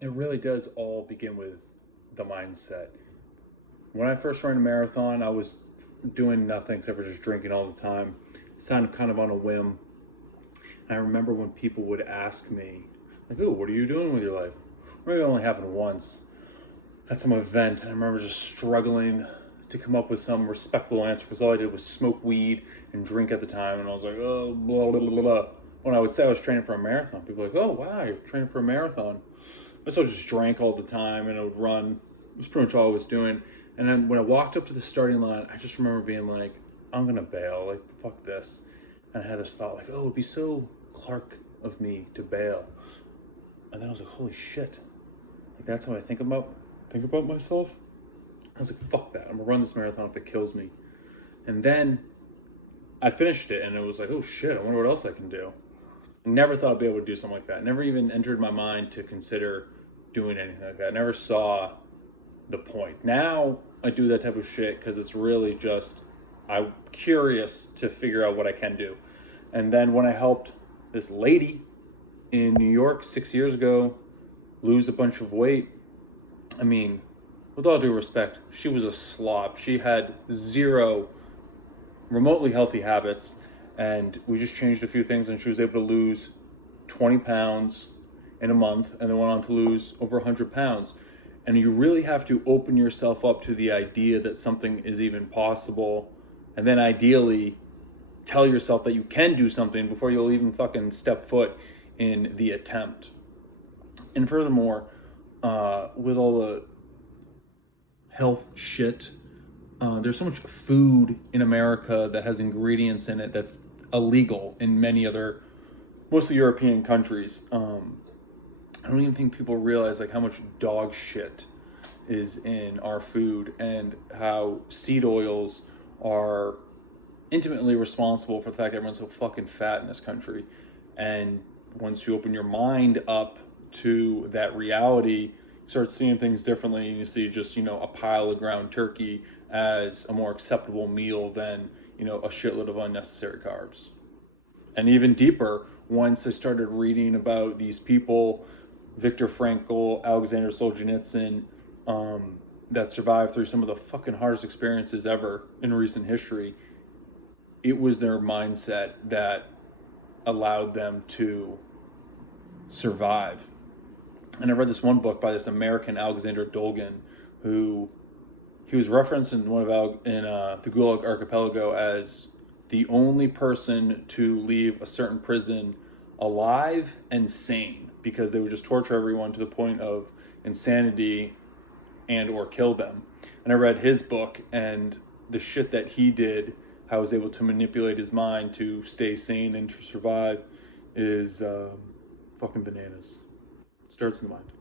It really does all begin with the mindset. When I first ran a marathon, I was doing nothing except for just drinking all the time. It sounded kind of on a whim. I remember when people would ask me, like, "Oh, what are you doing with your life?" Maybe it only happened once at some event, and I remember just struggling to come up with some respectable answer because all I did was smoke weed and drink at the time, and I was like, "Oh, blah blah blah blah." When I would say I was training for a marathon, people were like, "Oh, wow, you're training for a marathon." I still just drank all the time, and I would run. It was pretty much all I was doing. And then when I walked up to the starting line, I just remember being like, "I'm gonna bail. Like, fuck this." And I had this thought, like, "Oh, it'd be so Clark of me to bail." And then I was like, "Holy shit! Like that's how I think about myself." I was like, "Fuck that! I'm gonna run this marathon if it kills me." And then I finished it, and it was like, "Oh shit! I wonder what else I can do." I never thought I'd be able to do something like that. Never even entered my mind to consider doing anything like that. I never saw the point. Now I do that type of shit because it's really just I'm curious to figure out what I can do. And then when I helped this lady in New York 6 years ago lose a bunch of weight, I mean, with all due respect, she was a slob. She had zero remotely healthy habits, and we just changed a few things, and she was able to lose 20 pounds in a month, and then went on to lose over 100 pounds. And you really have to open yourself up to the idea that something is even possible, and then ideally tell yourself that you can do something before you'll even fucking step foot in the attempt. And furthermore, with all the health shit, there's so much food in America that has ingredients in it that's illegal in many other, mostly European countries. I don't even think people realize like how much dog shit is in our food and how seed oils are intimately responsible for the fact that everyone's so fucking fat in this country. And once you open your mind up to that reality, you start seeing things differently, and you see just a pile of ground turkey as a more acceptable meal than a shitload of unnecessary carbs. And even deeper, once I started reading about these people, Viktor Frankl, Alexander Solzhenitsyn, that survived through some of the fucking hardest experiences ever in recent history, it was their mindset that allowed them to survive. And I read this one book by this American Alexander Dolgan, who he was referenced in the Gulag Archipelago as the only person to leave a certain prison alive and sane because they would just torture everyone to the point of insanity and or kill them. And I read his book, and the shit that he did, how he was able to manipulate his mind to stay sane and to survive, is fucking bananas. It starts in the mind.